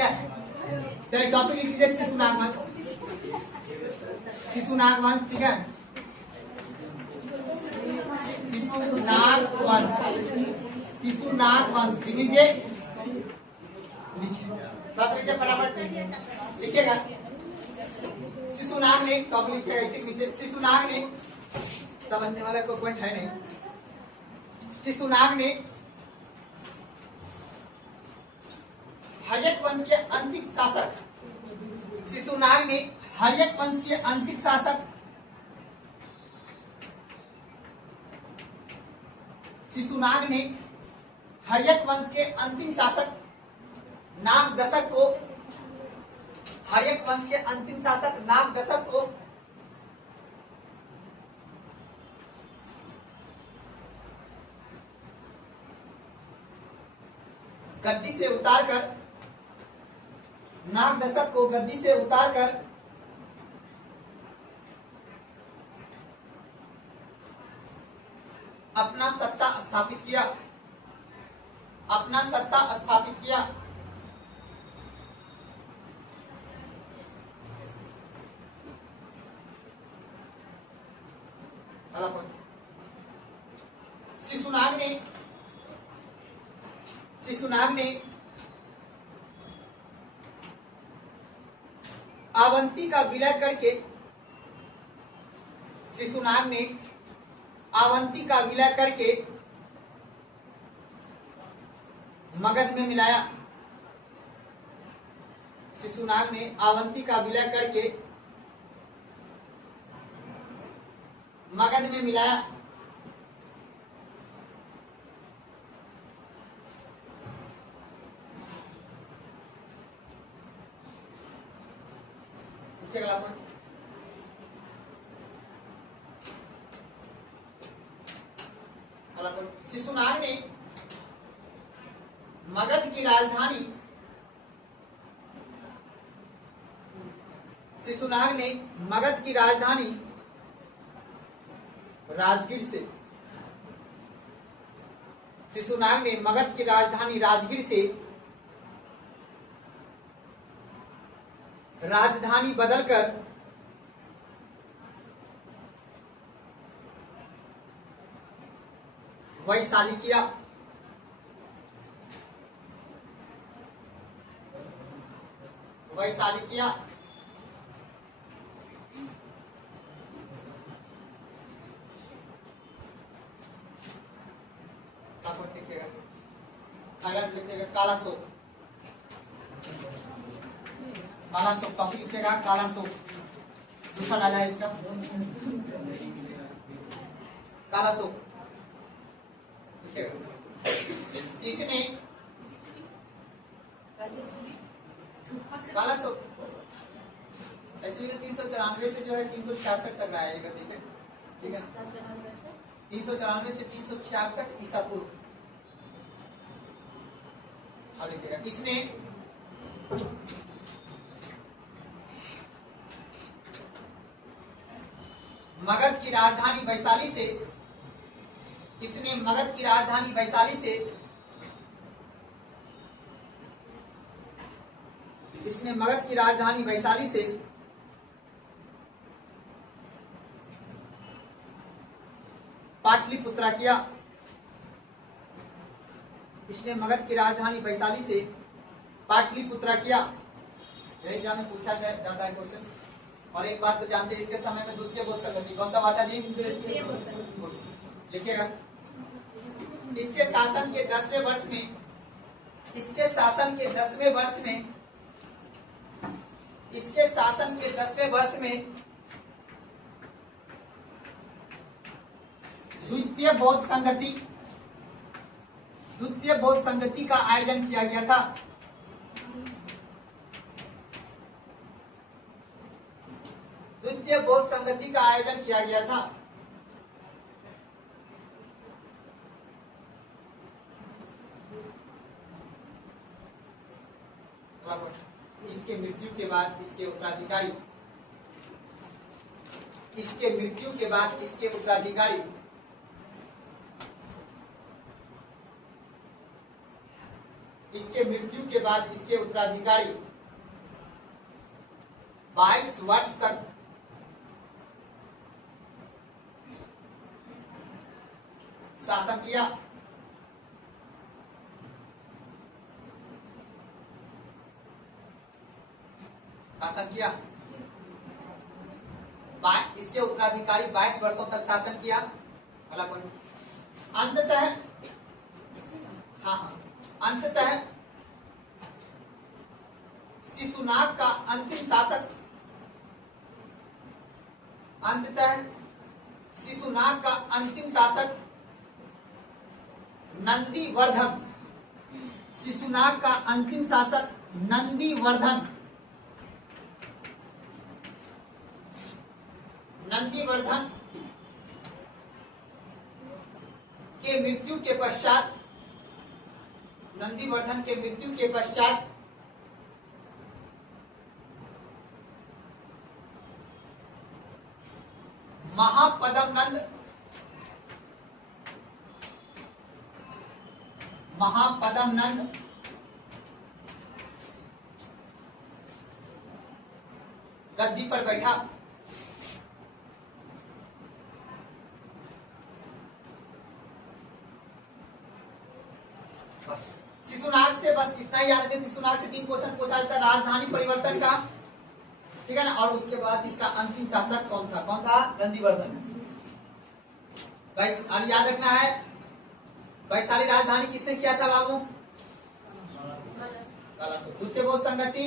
क्या है? चलिए टॉपिक लिख लीजिए शिशुनाग वंश। शिशुनाग वंश, ठीक है, शिशुनाग वंश, शिशुनाग वंश लिख लीजिए। बस लीजिए फटाफट लिखिएगा। शिशुनाग ने टॉपिक लिखिएगा इसी नीचे। शिशुनाग ने, समझने वाला कोई पॉइंट है नहीं। शिशुनाग ने हर्यक वंश के अंतिम शासक, शिशुनाग ने हर्यक वंश के अंतिम शासक, शिशुनाग ने हर्यक वंश के अंतिम शासक नागदशक को, हर्यक वंश के अंतिम शासक नागदशक को गद्दी से उतारकर, नागदशक को गद्दी से उतारकर अपना सत्ता स्थापित किया, अपना सत्ता स्थापित किया। शिशुनाग ने अवंती का विलय करके, शिशुनाग ने अवंती का विलय करके मगध में मिलाया, शिशुनाग ने अवंती का विलय करके मगध में मिलाया। शिशुनाग ने मगध की राजधानी, शिशुनाग ने मगध की राजधानी राजगीर से, शिशुनाग ने मगध की राजधानी राजगीर से राजधानी बदलकर वैशाली किया, वैशाली किया। लिखिएगा कालाशोक, कालाशोक टॉपिक लिखिएगा कालाशोक। दूसरा राजा है इसका कालाशोक, इसने कालाशोक ऐसे 394 से जो है 366 तक रहा है, ठीक है, 394 से 366 ईसा पूर्व। इसने मगध की राजधानी वैशाली से, इसने मगध की राजधानी वैशाली से, इसने मगध की राजधानी वैशाली से पाटलिपुत्रा किया, इसने मगध की राजधानी वैशाली से पाटलिपुत्रा किया। यही एग्जाम में पूछा जाता है क्वेश्चन। और एक बात तो जानते हैं, इसके समय में द्वितीय बोध संगति कौन सा माता जी लिखिएगा। इसके शासन के 10वें वर्ष में, इसके शासन के 10वें वर्ष में, इसके शासन के 10वें वर्ष में द्वितीय बौद्ध संगति, द्वितीय बौद्ध संगति का आयोजन किया गया था। द्वितीय बौद्ध संगति का आयोजन किया गया था। इसके मृत्यु के बाद इसके उत्तराधिकारी, इसके मृत्यु के बाद इसके उत्तराधिकारी इसके के मृत्यु के बाद इसके उत्तराधिकारी 22 वर्ष तक शासन किया। इसके उत्तराधिकारी 22 वर्षों तक शासन किया। अंततः शिशुनाग का अंतिम शासक नंदीवर्धन के मृत्यु के पश्चात महापदम नंद गद्दी पर बैठा। बस शिशुनाग से बस इतना ही याद रखें। शिशुनाग से 3 क्वेश्चन पूछा जाता है, राजधानी परिवर्तन का, ठीक है ना, और उसके बाद इसका अंतिम शासक कौन था? नंदीवर्धन। भाई और याद रखना है, वैशाली राजधानी किसने किया था बाबू? द्वितीय बोध संगति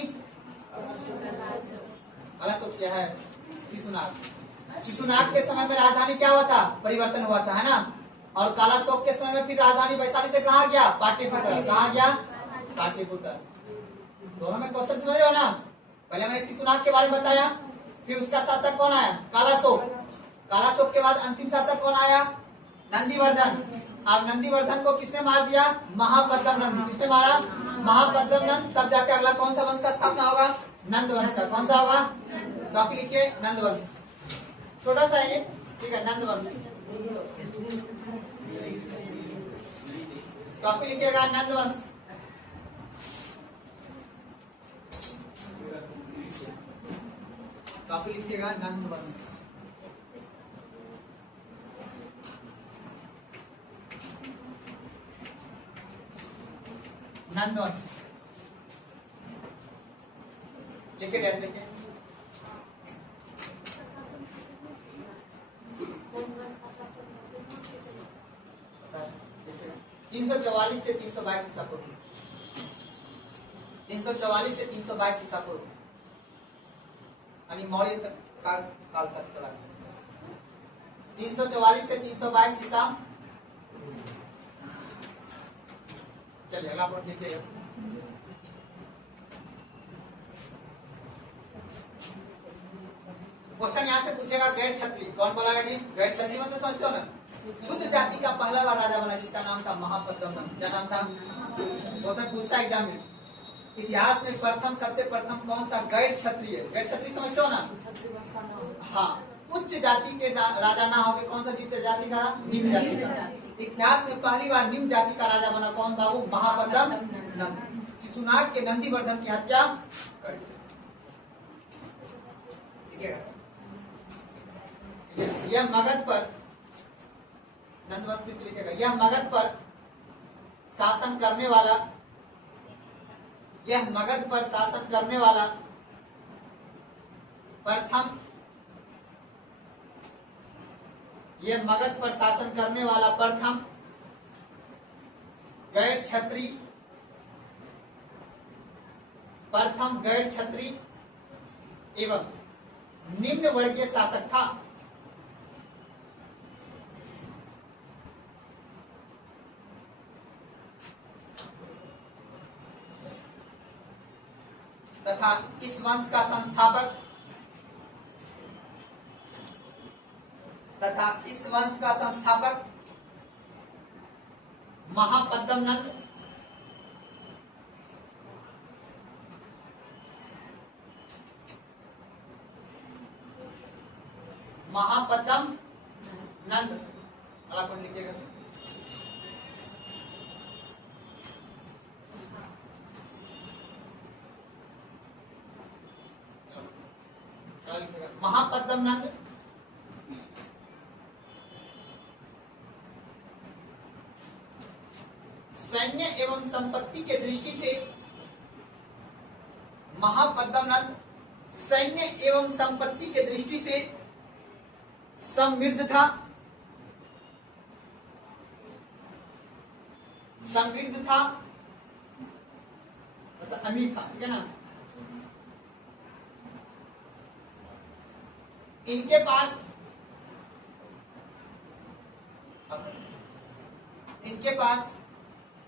क्या है? शिशुनाग के समय में राजधानी क्या हुआ था? परिवर्तन हुआ था, है ना। और कालाशोक के समय में फिर राजधानी वैशाली से कहा गया? पाटलिपुत्र। कहा गया? पाटलिपुत्र। दोनों में क्वेश्चन समझ रहे हो ना। पहले मैंने शिशुनाग के बारे में बताया, फिर उसका शासक कौन आया? कालाशोक के बाद अंतिम शासक कौन आया? नंदीवर्धन। अब नंदीवर्धन को किसने मार दिया? महापद्म नंद। किसने मारा? महापद्म नंद। तब जाके अगला कौन सा वंश का स्थापना होगा? नंद वंश का। कौन सा होगा? कॉपी लिखिए, नंद वंश। छोटा सा है, ठीक है, नंद वंश। कॉपी लिखिएगा, नंद वंश। कॉपी लिखिएगा, नंद वंश। नंद वंश लिखे गए। देखिए 344 से 322 ईसा पूर्व। 344 से 322 ईसा पूर्व यानी मौर्य काल तक चला। 344 से 322 ईसा। चलिए अगला पॉइंट लिखिएगा। क्वेश्चन यहाँ से पूछेगा, गैर क्षत्रिय कौन बोला जी? गैर क्षत्रिय मतलब समझते हो ना, क्षुद्र जाति का पहला बार राजा बना जिसका नाम था महापद्म नंद। क्या नाम था? क्वेश्चन पूछता है एग्जाम में, इतिहास में सबसे प्रथम कौन सा गैर क्षत्रिय? गैर क्षत्रिय समझते हो ना? हाँ, उच्च जाति के राजा ना होकर कौन सा जाति का? निम्न जाति का। इतिहास में पहली बार निम्न जाति का राजा बना कौन बाबू? महापद्म नंद। शिशुनाग के नंदीवर्धन की हत्या। यह मगध पर, नंदवंश लिखेगा, यह मगध पर शासन करने वाला, यह मगध पर शासन करने वाला प्रथम, यह मगध पर शासन करने वाला प्रथम गैर क्षत्रिय एवं निम्न वर्गीय शासक था। तथा इस वंश का संस्थापक महापद्म नंद लिखिएगा। महापद्म नंद सैन्य एवं संपत्ति के दृष्टि से, महापद्म नंद सैन्य एवं संपत्ति के दृष्टि से समृद्ध था, मतलब अमीर था, ठीक है ना। इनके पास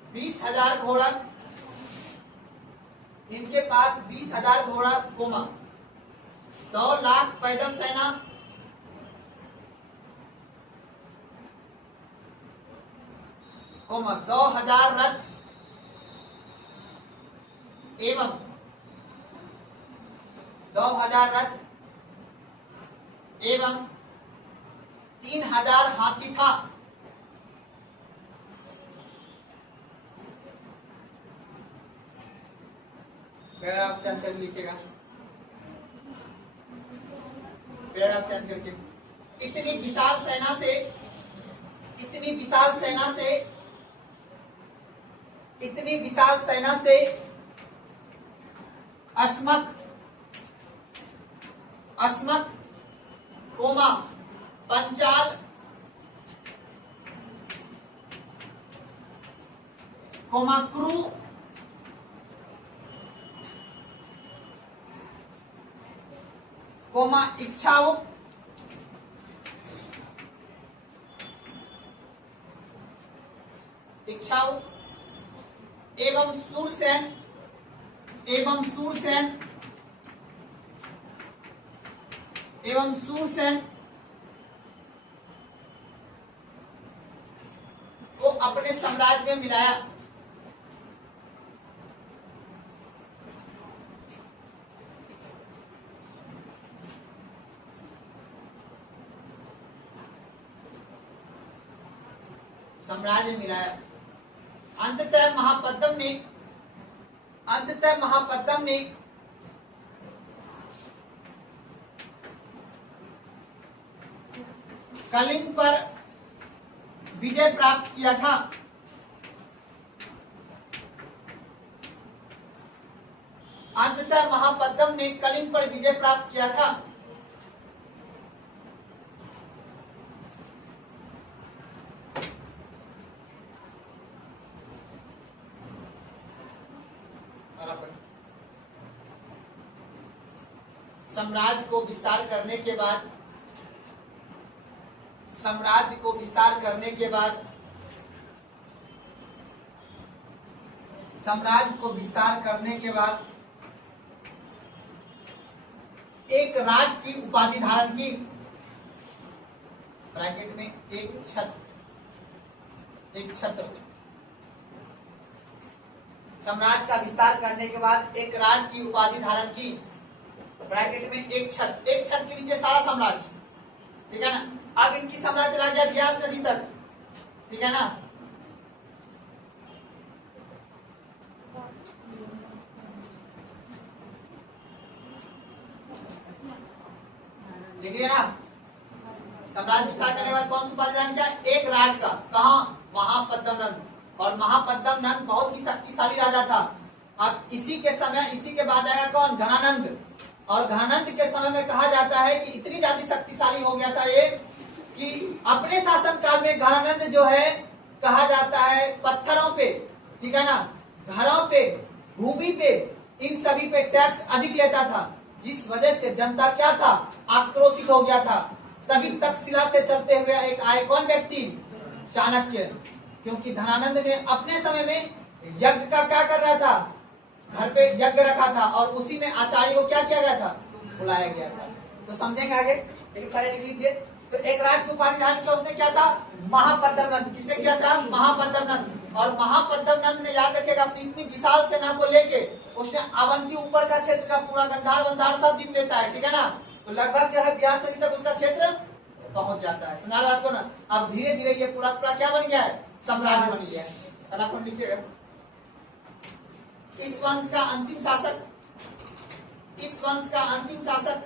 20,000 घोड़ा, इनके पास 20,000 घोड़ा, 2 लाख पैदल सेना, 2,000 रथ एवं 3,000 हाथी था। पैराग्राफ चेंज कर लिखिएगा, पैराग्राफ चेंज करके। इतनी विशाल सेना से अस्मक, पंचाल, क्रू, इच्छाऊ, एवं सूरसेन को अपने साम्राज्य में मिलाया। अंततः महापद्म ने कलिंग पर विजय प्राप्त किया था। अंततः महापद्म ने कलिंग पर विजय प्राप्त किया था। साम्राज्य को विस्तार करने के बाद एक राज की उपाधि धारण की, ब्रैकेट में एक छत्र। साम्राज्य का विस्तार करने के बाद एक राज की उपाधि धारण की, ब्रैकेट में एक छत के नीचे सारा साम्राज्य, ठीक है ना। अब इनकी साम्राज्य चला गया ब्यास नदी तक, ठीक है ना। लिख लिया ना। साम्राज्य विस्तार करने के बाद कौन सी उपाधि धारण किया? एक राज का। कहा? महापद्म नंद। और महापद्म नंद बहुत ही शक्तिशाली राजा था। अब इसी के बाद आएगा कौन? घनानंद। और घनानंद के समय में कहा जाता है कि इतनी ज्यादा शक्तिशाली हो गया था ये कि अपने शासन काल में घनानंद जो है कहा जाता है पत्थरों पे, ठीक है ना, घरों पे, भूमि पे, इन सभी पे टैक्स अधिक लेता था, जिस वजह से जनता क्या था? आक्रोशित हो गया था। तभी तक्षशिला से चलते हुए एक आए कौन व्यक्ति? चाणक्य। क्योंकि धनानंद ने अपने समय में यज्ञ का क्या कर रहा था? घर पे यज्ञ रखा था और उसी में आचार्य को क्या किया गया था? बुलाया गया था। तो समझेंगे आगे, लेकिन पहले लिख लीजिए। तो एक राज की उपाधि धारण किया उसने, क्या था? महापद्म नंद। किसने किया था? महापद्म नंद। और महापद्म नंद ने, याद रखेगा, अपनी इतनी विशाल सेना को लेके उसने अवंती ऊपर का क्षेत्र का पूरा गंधार सब जीत लेता है, ठीक है ना। तो लगभग जो है ब्यास नदी तक उसका क्षेत्र पहुंच जाता है। सुना बात को ना। अब धीरे धीरे ये पूरा क्या बन गया है? साम्राज्य बन गया है। लिखिएगा, इस वंश का अंतिम शासक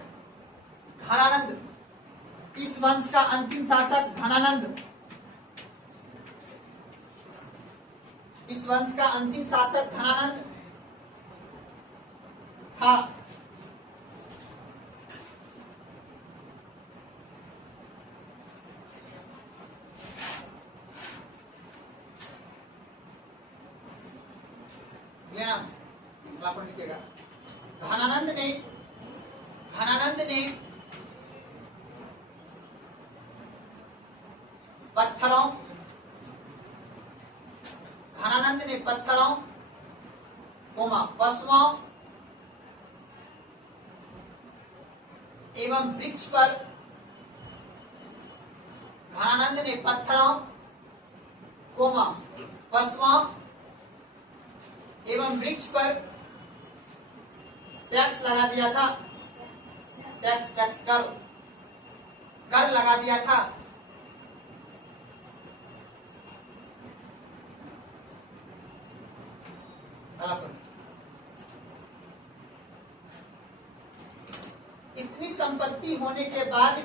घनानंद, इस वंश का अंतिम शासक घनानंद, इस वंश का अंतिम शासक घनानंद था। लेना लिखिएगा। घनानंद ने पत्थरों पशुओं एवं वृक्ष पर, घनानंद ने पत्थरों पशुओं एवं वृक्ष पर टैक्स लगा दिया था। टैक्स कर लगा दिया था। इतनी संपत्ति होने के बाद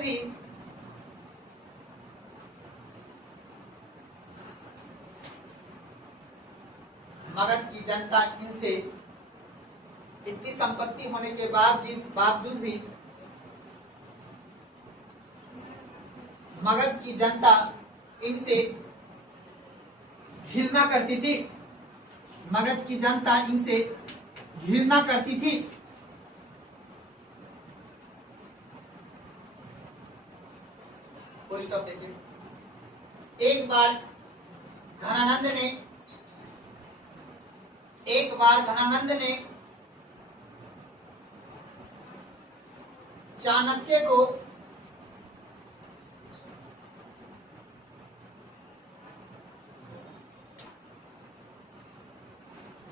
भी मगध की जनता इनसे, इतनी संपत्ति होने के बावजूद भी मगध की जनता इनसे घृणा करती थी। मगध की जनता इनसे घृणा करती थी। एक बार घनानंद ने चाणक्य को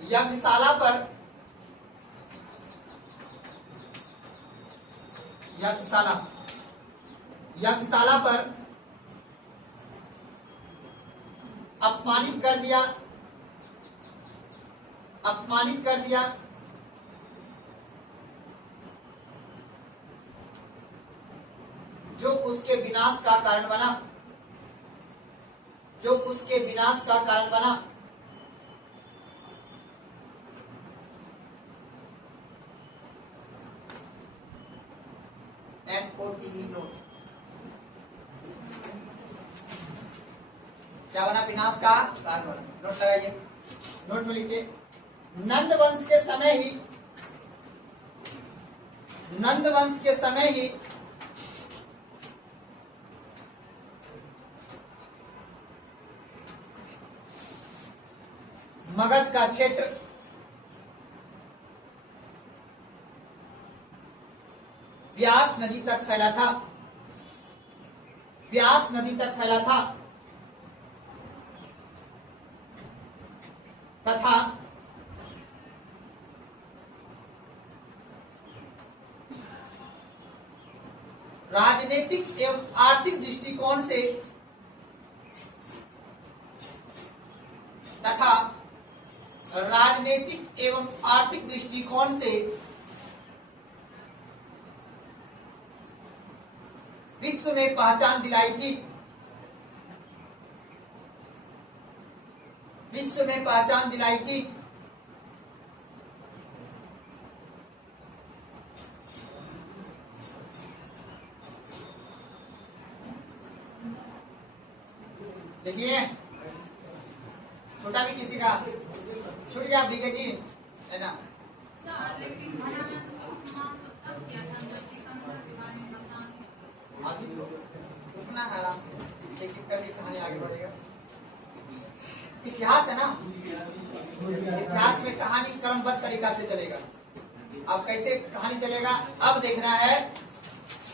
यज्ञशाला पर अपमानित कर दिया। जो उसके विनाश का कारण बना। NOTE नोट, क्या बना? विनाश का कारण बना। नोट लगाइए, नोट में लिखिए। नंद वंश के समय ही मगध का क्षेत्र व्यास नदी तक फैला था। तथा राजनीतिक एवं आर्थिक दृष्टिकोण से विश्व में पहचान दिलाई थी। देखिए, छोटा भी किसी का छूट गया, बीके जी है ना। रुकना है आराम से, एक एक करके कहानी आगे बढ़ेगा। इतिहास है ना, इतिहास में कहानी क्रमबद्ध तरीका से चलेगा। अब कैसे कहानी चलेगा अब देखना है।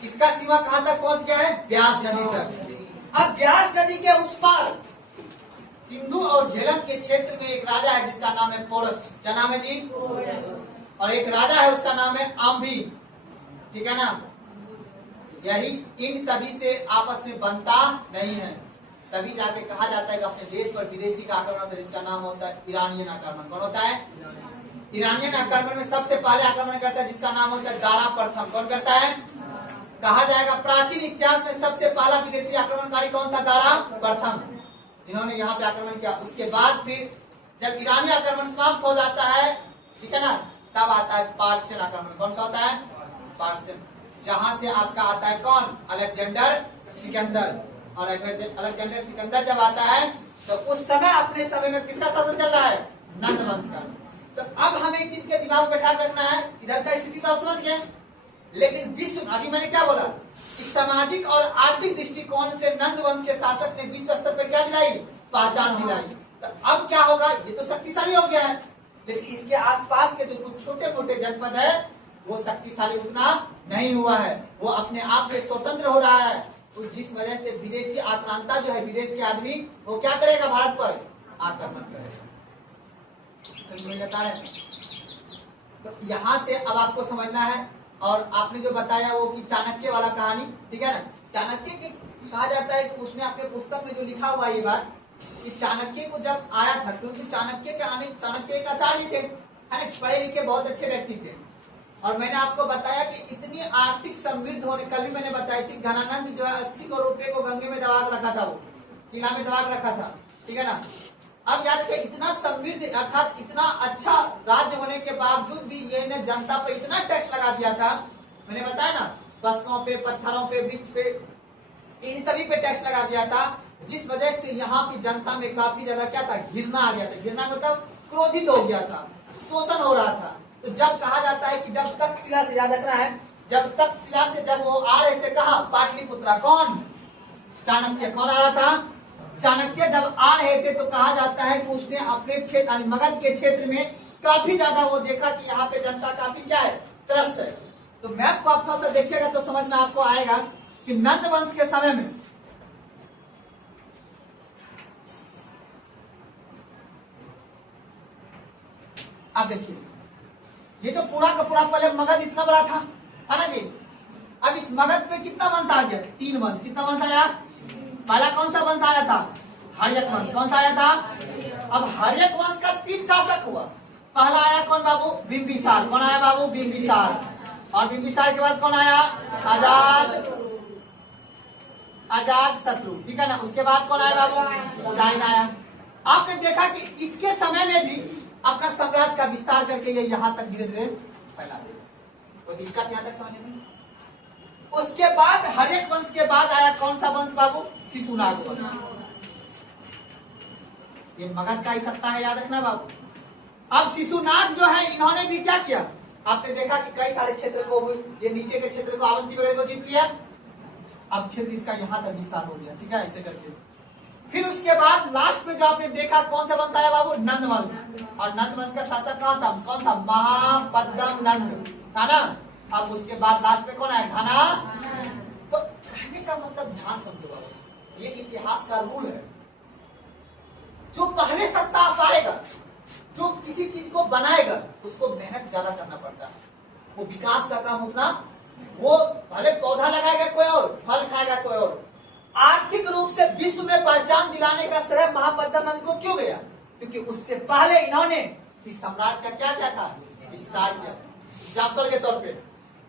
इसका सीमा कहां तक पहुंच गया है? व्यास नदी तक। अब व्यास नदी के उस पार सिंधु और झेलम के क्षेत्र में एक राजा है जिसका नाम है पोरस। क्या नाम है जी? पोरस। और एक राजा है उसका नाम है आम्भी। ठीक है ना। यही इन सभी से आपस में बनता नहीं है, तभी जाके कहा जाता है कि अपने देश पर विदेशी का आक्रमण, जिसका नाम होता है ईरानियन आक्रमण। कौन होता है? ईरानियन आक्रमण में सबसे पहले आक्रमण करता है जिसका नाम होता है दारा प्रथम। कौन करता है? कहा जाएगा प्राचीन इतिहास में सबसे पहला विदेशी आक्रमणकारी कौन था? दारा प्रथम, जिन्होंने यहाँ पे आक्रमण किया। उसके बाद फिर जब ईरानी आक्रमण समाप्त हो जाता है, ठीक है ना, तब आता है पार्शियन आक्रमण। कौन सा होता है? पार्शियन, जहां से आपका आता है कौन? अलेक्जेंडर सिकंदर। और अलेक्जेंडर सिकंदर जब आता है तो उस समय अपने समय में किसका शासन चल रहा है? नंद वंश का। तो अब हमें एक चीज के दिमाग में बैठा रखना है, इधर का स्थिति तो समझ गए, लेकिन विश्व, अभी मैंने क्या बोला कि सामाजिक और आर्थिक दृष्टिकोण से नंद वंश के शासक ने विश्व स्तर पर क्या दिलाई? पहचान दिलाई। तो अब क्या होगा? ये तो शक्तिशाली हो गया है, लेकिन इसके आसपास के जो कुछ छोटे मोटे जनपद है वो शक्तिशाली उतना नहीं हुआ है, वो अपने आप में स्वतंत्र हो रहा है। तो जिस वजह से विदेशी आक्रांता जो है, विदेश के आदमी, वो क्या करेगा? भारत पर आक्रमण करेगा। तो यहाँ से अब आपको समझना है, और आपने जो बताया वो कि चाणक्य वाला कहानी, ठीक है ना, चाणक्य के कहा जाता है कि उसने अपने पुस्तक में जो लिखा हुआ ये बात कि चाणक्य को जब आया था, क्योंकि चाणक्य एक आचार्य थे, है ना, पढ़े लिखे बहुत अच्छे व्यक्ति थे। और मैंने आपको बताया कि इतनी आर्थिक समृद्ध होने, कल भी मैंने बताई थी, घनानंद जो है 80 करोड़ रुपए को गंगे में दबा रखा था, वो किला में दबा रखा था, ठीक है ना। अब याद रखिए, इतना समृद्ध अर्थात इतना अच्छा राज्य होने के बावजूद भी ये ने जनता पे इतना टैक्स लगा दिया था। मैंने बताया ना, वस्तुओं पे, पत्थरों पे, वृक्ष पे, इन सभी पे टैक्स लगा दिया था, जिस वजह से यहाँ की जनता में काफी ज्यादा क्या था? घृणा आ गया था। घृणा मतलब क्रोधित हो गया था, शोषण हो रहा था। तो जब कहा जाता है कि जब तक्षशिला से, याद रखना है, जब तक्षशिला से जब वो आ रहे थे, कहा? पाटलिपुत्रा। कौन? चाणक्य। कौन आ रहा था? चाणक्य जब आ रहे थे तो कहा जाता है कि उसने अपने क्षेत्र मगध के क्षेत्र में काफी ज्यादा वो देखा कि यहाँ पे जनता काफी क्या है? त्रस्त है। तो मैप को आप थोड़ा सा देखिएगा तो समझ में आपको आएगा कि नंद वंश के समय में आप देखिए, ये जो पूरा का पूरा पहले मगध इतना बड़ा था, है ना जी। अब इस मगध पे कितना वंश आ गया? 3 वंश। कितना वंश आया? पहला कौन सा वंश आया था? हर्यक वंश। कौन सा आया था? अब हर्यक वंश का 3 शासक हुआ। पहला आया कौन बाबू? बिंबिसार। कौन आया बाबू? बिंबिसार। और बिंबिसार के बाद कौन आया? अजात शत्रु, ठीक है ना। उसके बाद कौन आया बाबू? उदयन आया। आपने देखा कि इसके समय में भी अपना साम्राज्य का विस्तार करके ये यहाँ तक धीरे धीरे फैला गया। कोई दिक्कत यहाँ तक समझने में? उसके बाद हर्यक वंश के बाद आया कौन सा वंश बाबू? शिशुनाग वंश। ये मगध का ही सत्ता है, याद रखना बाबू। अब शिशुनाग जो है, इन्होंने भी क्या किया? आपने देखा कि कई सारे क्षेत्र को, ये नीचे के क्षेत्र को, अवंती वगैरह को जीत लिया। अब क्षेत्र इसका यहाँ तक विस्तार हो गया, ठीक है, ऐसे करके। फिर उसके बाद लास्ट में जो आपने देखा कौन सा वंश आया बाबू? नंद वंश। और नंद वंश का शासक कौन था? महापद्म नंद, था ना। अब उसके बाद लास्ट में कौन आया? घना। तो कहने का मतलब ध्यान समझो बाबू, ये इतिहास का रूल है। जो पहले सत्ता पाएगा, जो किसी चीज को बनाएगा, उसको मेहनत ज्यादा करना पड़ता है। वो विकास का काम उतना, वो भले पौधा लगाएगा कोई और, फल खाएगा कोई और। आर्थिक रूप से विश्व में पहचान दिलाने का श्रेय महापद्म नंद को क्यों गया? क्योंकि उससे पहले इन्होंने इस साम्राज्य का क्या था? विस्तार किया। एग्जाम्पल के तौर पे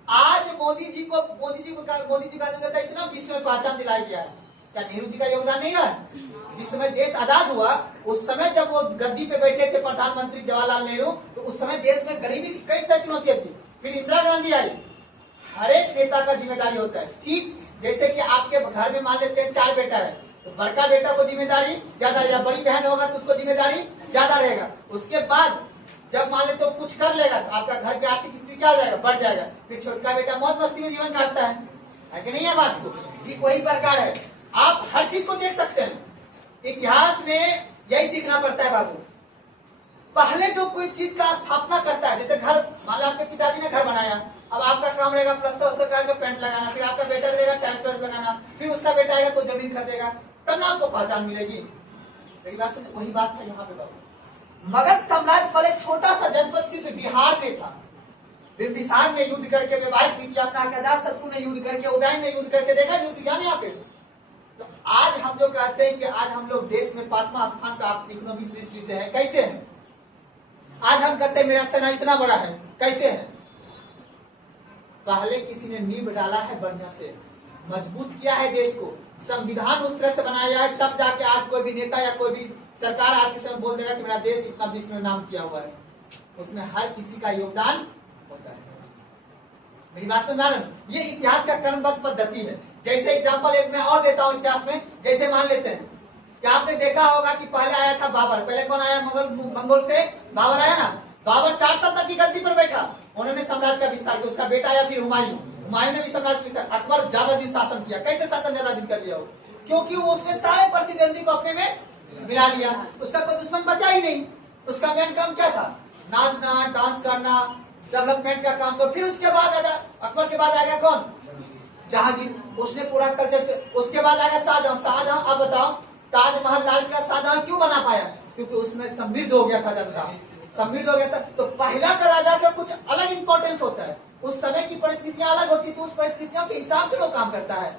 आज मोदी जी का जो कहता है इतना विश्व में पहचान दिलाया गया है, क्या नेहरू जी का योगदान नहीं है? जिस समय देश आजाद हुआ, उस समय जब वो गद्दी पे बैठे थे प्रधानमंत्री जवाहरलाल नेहरू, तो उस समय देश में गरीबी की कई सारी चुनौतियां थी। फिर इंदिरा गांधी आई। हर एक नेता का जिम्मेदारी होता है, ठीक जैसे कि आपके घर में मान लेते हैं 4 बेटा है, तो बड़का बेटा को जिम्मेदारी ज्यादा रहेगा, बड़ी बहन होगा तो उसको जिम्मेदारी ज्यादा रहेगा। उसके बाद जब मान लेते तो कुछ कर लेगा तो आपका घर की आर्थिक स्थिति क्या हो जाएगा? बढ़ जाएगा। फिर छोटका बेटा मौज मस्ती में जीवन काटता है कि नहीं है? बात को ठीक वही प्रकार है। आप हर चीज को देख सकते हैं। इतिहास में यही सीखना पड़ता है बाबू। पहले जो कोई चीज का स्थापना करता है, जैसे घर, मान लो आपके पिताजी ने घर बनाया, अब आपका काम रहेगा प्लास्टर का पेंट लगाना, फिर आपका बेटा रहेगा टाइल्स लगाना, फिर उसका बेटा आएगा तो जमीन खरीदेगा, तब ना आपको पहचान मिलेगी। वही बात है यहाँ पे बाबू। मगध साम्राज्य पहले छोटा सा जनपद सिर्फ बिहार में था। बिंबिसार ने युद्ध करके विवाहित की थी अपना, अजात शत्रु ने युद्ध करके, उदयन ने युद्ध करके, देखा युद्ध ज्ञान यहाँ पे। तो आज हम लोग कहते हैं कि आज हम लोग देश में 5वां स्थान का इकोनॉमिक दृष्टि से है। कैसे है? आज हम कहते हैं मेरा सेना इतना बड़ा है, कैसे है? पहले किसी ने नींव डाला है, बढ़िया से मजबूत किया है देश को, संविधान उस तरह से बनाया है, तब जाके आज कोई भी नेता या कोई भी सरकार आज के समय बोल देगा कि मेरा देश इतना विश्व में नाम किया हुआ है। उसमें हर किसी का योगदान होता है। मेरी बात समझ रहे? ये इतिहास का क्रमबद्ध पद्धति है। जैसे एग्जाम्पल एक मैं और देता हूँ इतिहास में, जैसे मान लेते हैं कि आपने देखा होगा कि पहले आया था बाबर। पहले कौन आया? मंगोल से बाबर आया ना। बाबर 4 साल तक की गद्दी पर बैठा, उन्होंने साम्राज्य का विस्तार किया। उसका बेटा आया फिर हुमायूं, हुमायूं ने भी साम्राज्य का विस्तार। अकबर ज्यादा दिन शासन किया। कैसे शासन ज्यादा दिन कर लिया हो? क्योंकि वो उसने सारे प्रतिद्वंदी को अपने में मिला लिया, उसका कोई दुश्मन बचा ही नहीं। उसका मेन काम क्या था? नाचना, डांस करना, डेवलपमेंट का काम। तो फिर उसके बाद आया अकबर के बाद आ गया कौन? जहांगीर, उसने पूरा कल्चर। उसके बाद आ गया शाहजहां। शाहजहां, अब बताओ ताजमहल, लाल किला शाहजहां क्यों बना पाया? क्योंकि उसमें समृद्ध हो गया था जनता, समृद्ध हो गया था। तो पहला का राजा का कुछ अलग इंपॉर्टेंस होता है, उस समय की परिस्थितियां अलग होती थी, उस परिस्थितियों के हिसाब से वो काम करता है।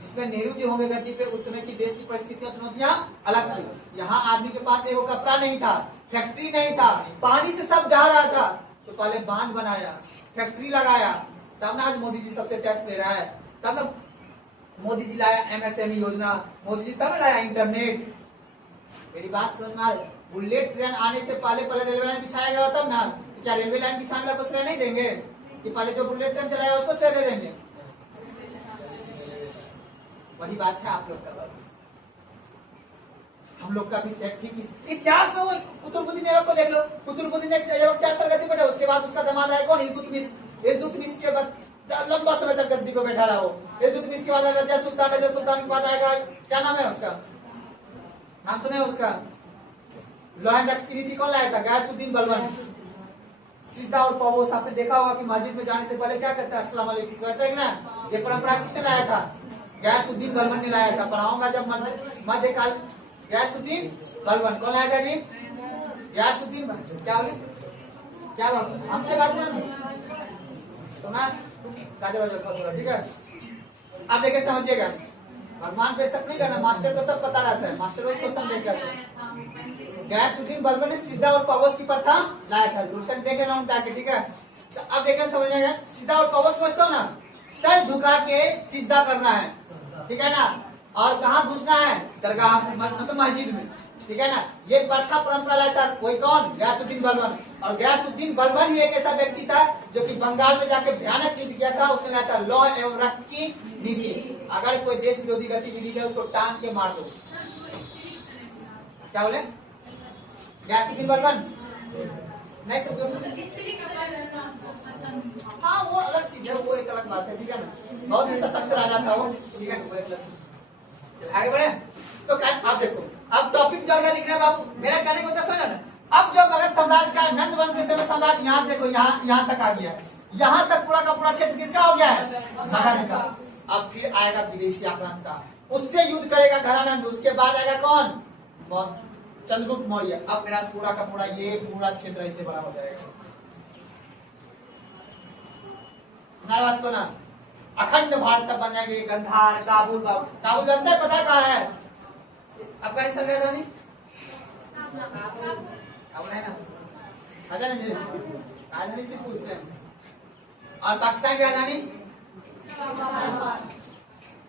जिसमें नेहरू जी होंगे गद्दी पे, उस समय की देश की परिस्थितियां, चुनौतियां अलग थी। यहाँ आदमी के पास एगो कपड़ा नहीं था, फैक्ट्री नहीं था, पानी से सब ढह रहा था। तो पहले बांध बनाया, फैक्ट्री लगाया, तब ना आज मोदी जी सबसे टैक्स ले रहा है। तब ना मोदी जी लाया MSME योजना, मोदी जी तब लाया इंटरनेट। मेरी बात समझ में आ रही? बुलेट ट्रेन आने से पहले रेलवे लाइन बिछाया गया तब ना। क्या रेलवे लाइन बिछाने वाला को श्रेय नहीं देंगे कि पहले जो बुलेट ट्रेन चलाया उसको श्रेय दे देंगे? वही बात है आप लोग का, हम लोग का भी सेट ठीक। इतिहास में वो कुतुबुद्दीन ऐबक को देख लो। कुतुबुद्दीन ऐबक 4 साल गद्दी बैठा, उसके बाद उसका दामाद आया कौन? इल्तुतमिश। इल्तुतमिश के बाद लंबा समय तक गद्दी को बैठा रहा हो। इल्तुतमिश के बाद रजिया सुल्तान, रजिया सुल्तान के बाद आएगा, क्या नाम है उसका? नाम सुने उसका? लॉ एंड एक्ट की नीति कौन लाया था? गयासुद्दीन बलबन। सीधा और पवोस, आपने देखा होगा कि मस्जिद में जाने से पहले क्या करता है? अस्सलाम वालेकुम करता है ना। ये परंपरा किसने लाया था? गयासुद्दीन बलबन ने लाया था। पढ़ाऊंगा जब मध्यकाल। गयासुद्दीन बलबन कौन लाया था जी? गयासुद्दीन। क्या बोले? क्या बात? हमसे बात करना तो ना, ठीक है। अब देखिए समझिएगा, भगवान पे शक नहीं करना, मास्टर को सब पता रहता है, मास्टर को क्वेश्चन देख करता है। गयासुद्दीन बलबन ने सीधा और पवोस की प्रथा लाया था। क्वेश्चन देख लेना उनका, ठीक है। तो अब देखिए समझिएगा, सीधा और पवोस समझता हो ना, सर झुका के सिजदा करना है, ठीक है ना। और कहाँ घुसना है? दरगाह, मतलब मस्जिद में, ठीक है ना। ये प्रथा परंपरा लाया था कोई कौन? गयासुद्दीन बलबन। और गयासुद्दीन बलबन ही एक ऐसा व्यक्ति था जो कि बंगाल में जाके भयानक युद्ध किया था। उसने लाया था लॉ एवं रक्त की नीति। अगर कोई देश विरोधी गतिविधि है उसको टांग के मार दो। क्या बोले? गयासुद्दीन बलबन नहीं समझो? हाँ वो अलग चीज है, वो एक अलग बात है, ठीक है ना। बहुत ही सशक्त राजा था वो, ठीक है। आगे बढ़े तो आप देखो, अब टॉपिक जो लिखना है बाबू, मेरा कहने को तो सुनो ना। अब जो मगध साम्राज्य का नंद वंश के समय साम्राज्य, यहाँ देखो, यहाँ तक आ गया है। यहाँ तक पूरा का पूरा क्षेत्र किसका हो गया है? मगध का। अब फिर आएगा विदेशी आक्रांत का, उससे युद्ध करेगा घनानंद। उसके बाद आएगा कौन? चंद्रगुप्त मौर्य। अब मेरा पूरा का पूरा ये पूरा क्षेत्र ऐसे बड़ा हो जाएगा। बात को ना, अखंड भारत तक बन जाएंगे। गंधार, काबुल, काबुल जानते हैं? पता कहाँ है? अफगानिस्तान का राजधानी काबुल है ना, राजधानी जी, राजधानी से पूछते हैं। और पाकिस्तान की राजधानी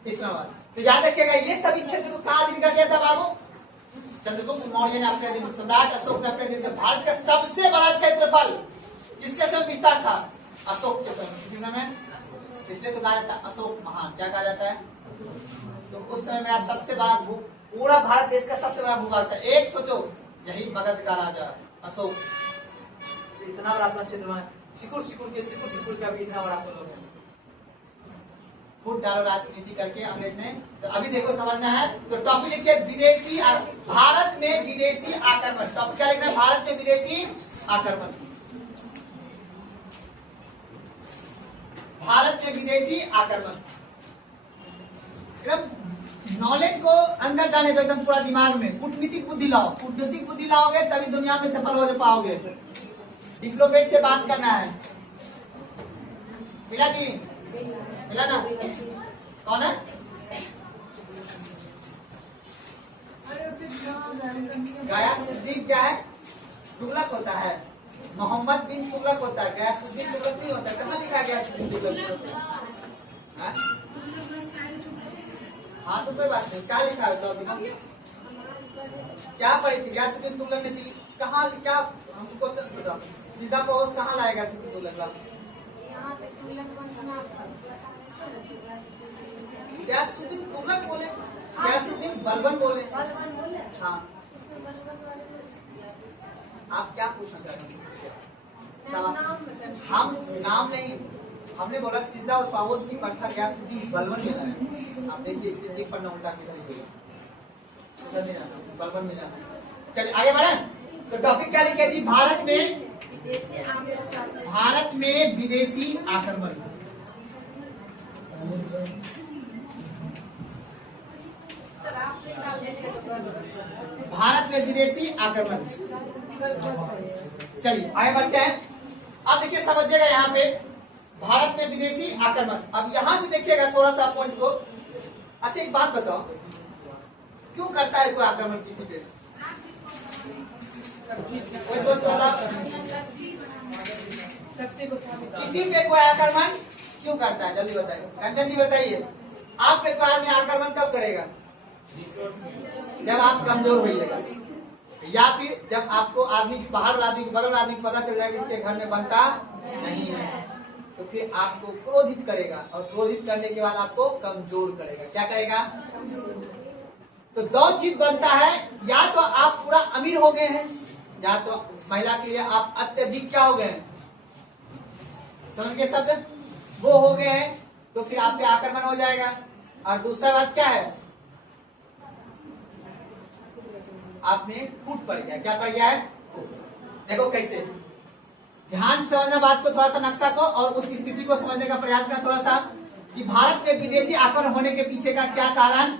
इस्लामाबाद। तो याद रखिएगा, ये सभी क्षेत्र को कहाँ दिन कर दिया था बाबू? चंद्रगुप्त मौर्य ने अपने दिन, सम्राट अशोक ने अपने दिन। भारत का सबसे बड़ा क्षेत्रफल किसके समय विस्तार था? अशोक के समय। किस समय? इसलिए तो कहा जाता है अशोक महान। क्या कहा जाता है? तो उस समय मेरा सबसे बड़ा पूरा भारत देश का सबसे बड़ा भूभाग था। एक सोचो, यही मगध का राजा अशोक, इतना बड़ा अपना क्षेत्र में सिकुड़ का भी इतना बड़ा लोग है। फूट डालो राजनीति करके अंग्रेज ने। तो अभी देखो समझना है तो टॉपिक लिखिए विदेशी, भारत में विदेशी आक्रमण। टॉपिक क्या लिखना है? भारत में विदेशी आक्रमण। भारत में विदेशी आक्रमण। एकदम नॉलेज को अंदर जाने दो, एकदम पूरा दिमाग में। कूटनीतिक बुद्धि लाओ, कूटनीतिक बुद्धि लाओगे तभी दुनिया में सफल हो पाओगे। डिप्लोमेट से बात करना है। मिला जी? मिला ना? कौन है? गयासुद्दीन क्या है? तुगलक होता है। मोहम्मद बिन तुगलक होता है, गयासुद्दीन तुगलक नहीं होता। कहाँ लिखा है गयासुद्दीन तुगलक? हाँ तो कोई बात नहीं, क्या लिखा है तो अभी क्या पढ़ी थी गयासुद्दीन तुगलक ने दिल्ली कहाँ, क्या हमको क्वेश्चन बताओ, सीधा पहुंच कहाँ लाएगा गयासुद्दीन तुगलक? गयासुद्दीन तुगलक बोले, गयासुद्दीन बलबन बोले। हाँ आप क्या पूछना चाहते हैं? हम नाम नहीं, हमने बोला सीधा और पावोस की पट्टा गयासुद्दीन बलबन मिला है। आप देखिए इसे देख पढ़ना उल्टा किधर मिला, बलबन मिला। चलिए आगे बढ़े। तो टॉपिक क्या लिखे थी? भारत में विदेशी आक्रमण। भारत में विदेशी आक्रमण। चलिए आगे बढ़ते हैं। अब देखिए समझिएगा यहाँ पे भारत में विदेशी आक्रमण। अब यहाँ से देखिएगा थोड़ा सा पॉइंट को। अच्छा एक बात बताओ, क्यों करता है कोई आक्रमण किसी पे? कोई सोच वाला किसी पे कोई आक्रमण क्यों करता है? जल्दी बताइए, रंजन जी बताइए। आप पे कोई आदमी आक्रमण कब करेगा? जब आप कमजोर होइएगा, या फिर जब आपको आदमी की बाहर आदमी बगल आदमी को पता चल जाएगा इसके घर में बनता नहीं है, तो फिर आपको क्रोधित करेगा, और क्रोधित करने के बाद आपको कमजोर करेगा। क्या करेगा? तो दो चीज बनता है, या तो आप पूरा अमीर हो गए हैं, या तो महिला के लिए आप अत्यधिक क्या हो गए हैं, समझ गए शब्द, वो हो गए हैं, तो फिर आप पे आक्रमण हो जाएगा। और दूसरा बात क्या है, आपने फूट पड़ गया। क्या पड़ गया है? देखो कैसे, ध्यान से समझना बात को, थोड़ा सा नक्शा को और उस स्थिति को समझने का प्रयास करना थोड़ा सा, कि भारत में विदेशी आक्रमण होने के पीछे का क्या कारण।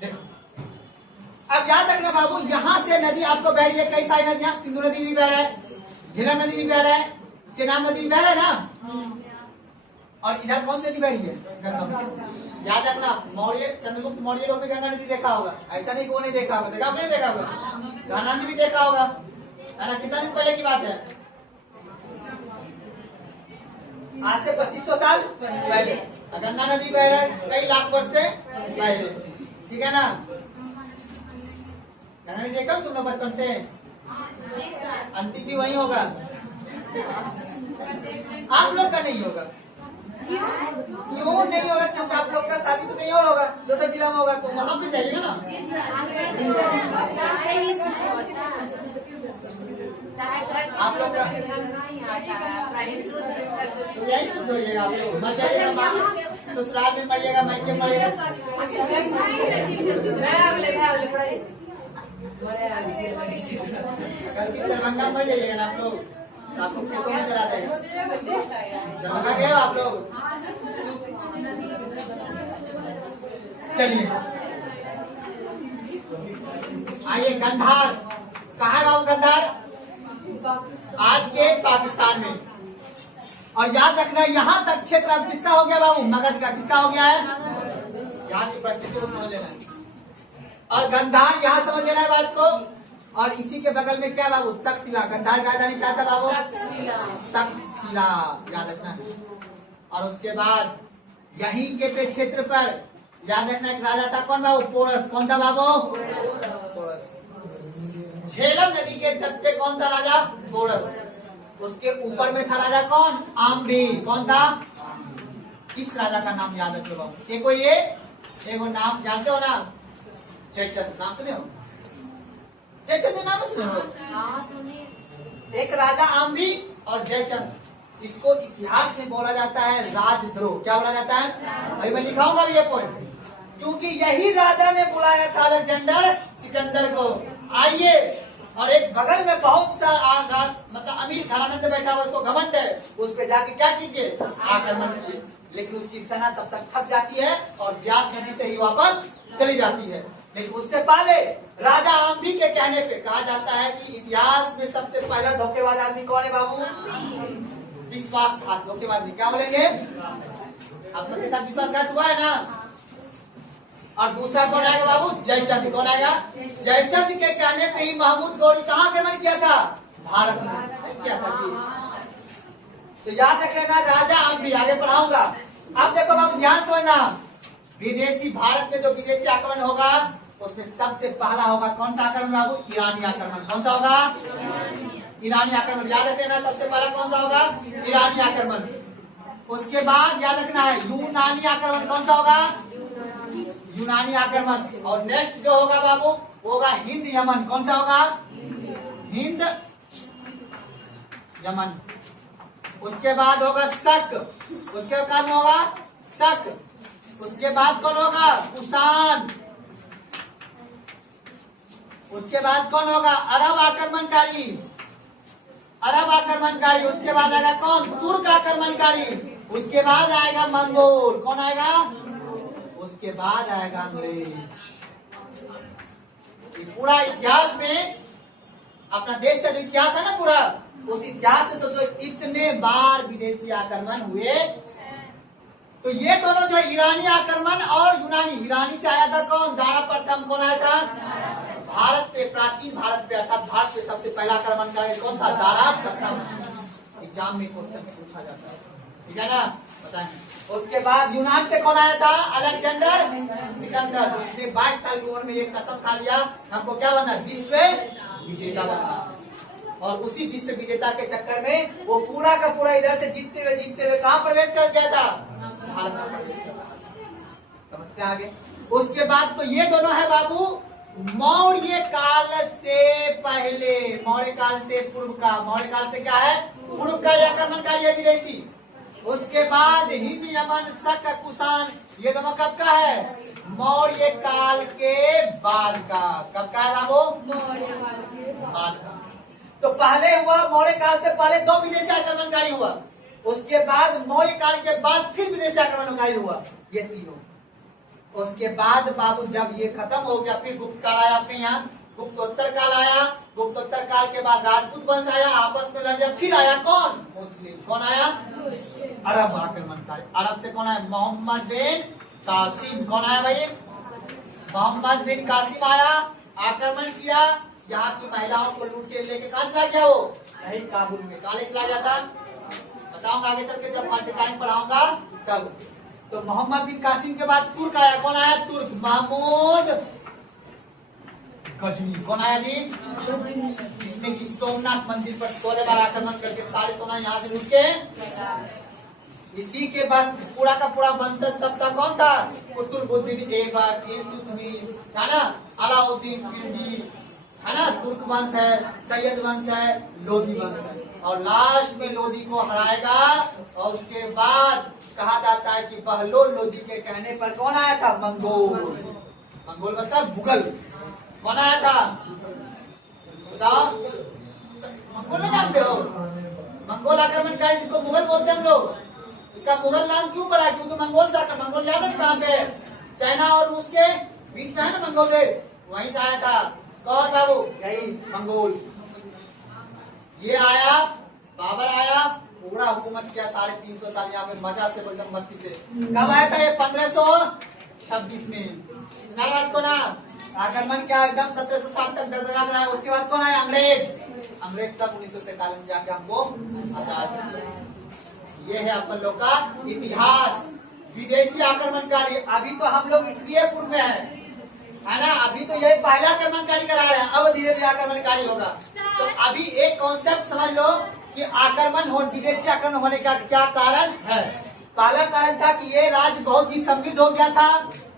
देखो अब याद रखना बाबू, यहाँ से नदी आपको बह रही है, कई सारी नदियां, सिंधु नदी भी बह रहा है, झेलम नदी भी बह रहा है, चेनाब नदी भी बह रहा है ना, और इधर कौन सी नदी बह रही है? गंगा। याद रखना, मौर्य चंद्रगुप्त मौर्य लोग भी गंगा नदी देखा होगा, ऐसा नहीं को नहीं देखा होगा, देखा नहीं देखा होगा, गंगा नदी भी देखा होगा, है ना? कितना दिन पहले की बात है? आज से 2500 साल पहले गंगा नदी बह रहा है, कई लाख वर्ष से पहले, ठीक है ना? गंगा नदी देखा तुमने बचपन से? अंतिम भी वही होगा, आप लोग का नहीं होगा। क्यों नहीं होगा? क्योंकि आप लोग का शादी तो कहीं और होगा, दूसरे जिला में होगा, तो वहां पे जाइएगा ना। आप लोग का तो यही शुद्ध होइएगा, आप लोग मर जाइएगा, ससुराल में मरिएगा, मायके मरिएगा, गलती से दरभंगा मर जाइएगा ना आप लोग, आपको खेतों में जला देगा। दरभंगा गए हो आप लोग? चलिए आइए, गंधार कहाँ है बाबू? गंधार आज के पाकिस्तान में। और याद रखना यहाँ तक क्षेत्र अब किसका हो गया बाबू? मगध का। किसका हो गया है? यहाँ की परिस्थिति को समझ लेना है। और गंधार यहाँ समझ लेना है बात को। और इसी के बगल में क्या बाबू? तक्षशिला। गंधार की राजधानी क्या था बाबू? तक्षशिला, याद रखना। और उसके बाद यहीं के क्षेत्र पर याद रखना एक राजा था, कौन बाबू? पोरस। कौन था बाबू? पोरस। झेलम नदी के तट पे कौन था राजा? पोरस। उसके ऊपर में था राजा कौन? आम्बी। कौन था? इस राजा का नाम याद रखो बाबू। एक वो नाम जानते हो ना? जयचंद। नाम सुने हो? जयचंद नाम सुने हो? एक राजा आम्बी और जयचंद। इसको इतिहास में बोला जाता है राजद्रोह। क्या बोला जाता है? भाई मैं लिखाऊंगा भी ये पॉइंट, क्योंकि यही राजा ने बुलाया था अलेक्जेंडर सिकंदर को, आइए। और एक बगल में बहुत सा मतलब अमीर घराना से बैठा हुआ, उसको घमंड है, उस पे जाके क्या कीजिए? आक्रमण कीजिए। लेकिन उसकी सेना तब तक थक जाती है और ब्यास नदी से ही वापस चली जाती है। लेकिन उससे पहले राजा आम्बी के कहने पे कहा जाता है कि इतिहास में सबसे पहला धोखेबाज आदमी कौन है बाबू? विश्वासघात। धोखेबाज नहीं, क्या बोलेंगे? आप लोग के साथ विश्वासघात हुआ है ना? और दूसरा कौन आएगा बाबू? जयचंद। कौन आएगा? जयचंद के कहने पे ही महमूद गौरी कहाँ आक्रमण किया था? भारत में किया था जी। तो याद रख लेना राजा अम्बी, आगे पढ़ाऊंगा। अब देखो बाबू ध्यान समझना, विदेशी भारत में जो विदेशी आक्रमण होगा उसमें सबसे पहला होगा कौन सा आक्रमण बाबू? ईरानी आक्रमण। कौन सा होगा? ईरानी आक्रमण। याद रख लेना सबसे पहला कौन सा होगा? ईरानी आक्रमण। उसके बाद याद रखना है यूनानी आक्रमण। कौन सा होगा? यूनानी आक्रमण। और नेक्स्ट जो होगा बाबू वो होगा हिंद यमन। कौन सा होगा? हिंद यमन। उसके बाद होगा शक। उसके बाद होगा शक। उसके बाद कौन होगा? कुषाण। उसके बाद कौन होगा? अरब आक्रमणकारी। अरब आक्रमणकारी। उसके बाद आएगा कौन? तुर्क आक्रमणकारी। उसके बाद आएगा मंगोल। कौन आएगा? उसके बाद आएगा अंग्रेज। पूरा इतिहास में अपना देश का जो इतिहास है ना पूरा, उस इतिहास में सोचो इतने बार विदेशी आक्रमण हुए। तो ये दोनों जो ईरानी आक्रमण और यूनानी, ईरानी से आया था कौन? दारा प्रथम। कौन आया था? भारत पे, प्राचीन भारत पे, अर्थात भारत पे सबसे पहला आक्रमण का कौन था? दारा प्रथम। एग्जाम में क्वेश्चन पूछा जाता है, ठीक है ना, बताएं। उसके बाद यूनान से कौन आया था? अलेक्जेंडर सिकंदर। उसने 22 साल की उम्र में एक कसम खा लिया, हमको क्या बनना? विश्व विजेता बनना। और उसी विश्व विजेता के चक्कर में वो पूरा का पूरा इधर से जीतते हुए कहाँ प्रवेश कर गया था? भारत में प्रवेश कर रहा था। समझते हैं आगे? उसके बाद तो ये दोनों है बाबू मौर्य काल से पहले, मौर्य काल से पूर्व का। मौर्य काल से क्या है? पूर्व का आक्रमणकारी है विदेशी। उसके बाद हिंद यमन शक कुषाण, ये दोनों कब का है? मौर्य काल के बाद का। कब का है बाबू? मौर्य काल के बाद का। तो पहले हुआ मौर्य काल से पहले दो विदेशी आक्रमणकारी हुआ, उसके बाद मौर्य काल के बाद फिर विदेशी आक्रमणकारी हुआ, ये तीनों। उसके बाद बाबू जब ये खत्म हो गया फिर गुप्त काल आया अपने यहाँ, गुप्तोत्तर काल आया। गुप्तोत्तर काल के बाद राजपूत वंश आया, आपस में लड़ गया। फिर आया कौन? मुस्लिम। कौन आया? अरब आक्रमणकारी। अरब से कौन आया? मोहम्मद बिन कासिम। कौन आया भाई? मोहम्मद बिन कासिम आया, आक्रमण किया, यहाँ की महिलाओं को लूट के लेके कहाँ चला गया? वो यही काबुल में। कहाँ ले चला गया था? बताऊंगा आगे चल के जब मल्टीकाइन पढ़ाऊंगा तब। तो मोहम्मद बिन कासिम के बाद तुर्क आया। कौन आया? तुर्क। महमूद गजनी। कौन आया जी? जिसने की सोमनाथ मंदिर पर 16 बार आक्रमण करके सारे सोना यहाँ से लूट के। इसी के पास पूरा का पूरा वंशज सबका कौन था? कुतुबुद्दीन ऐबक, इल्तुतमिश, है ना, अलाउद्दीन खिलजी, है ना, तुर्क वंश है, सैयद वंश है, लोधी वंश है। और लास्ट में लोधी को हराएगा। और उसके बाद कहा जाता है कि बहलोल लोधी के कहने पर कौन आया था? मंगोल। मंगोल मतलब मुगल। कौन आया था? बताओ। मंगोल नहीं जानते हो? मंगोल आक्रमणकारी जिसको मुगल बोलते हैं हम लोग, इसका मुगल नाम क्यों पड़ा? क्योंकि मंगोल से आकर, मंगोल याद है कहाँ पे? चाइना और रूस के बीच में है ना मंगोल देश, वहीं से आया था। कौन बाबू? यही मंगोल। ये आया, बाबर आया, पूरा हुकूमत किया 350 साल यहाँ पे मजा से, एकदम मस्ती से। कब आया था ये? 1526 में। नाराज को ना आक्रमण किया, एकदम 1707 तक दरदरा बनाया। उसके बाद कौन आया? अंग्रेज। अंग्रेज तब 1947 में जाके हमको आजाद किया। ये है अपन लोग का इतिहास। विदेशी आक्रमणकारी अभी तो हम लोग इसलिए पूर्व में है ना, अभी तो यही पहला आक्रमणकारी करा रहे हैं, अब धीरे धीरे आक्रमणकारी होगा। तो अभी एक कॉन्सेप्ट समझ लो कि आक्रमण हो, विदेशी आक्रमण होने का क्या कारण है। पहला कारण था कि ये राज्य बहुत ही समृद्ध हो गया था,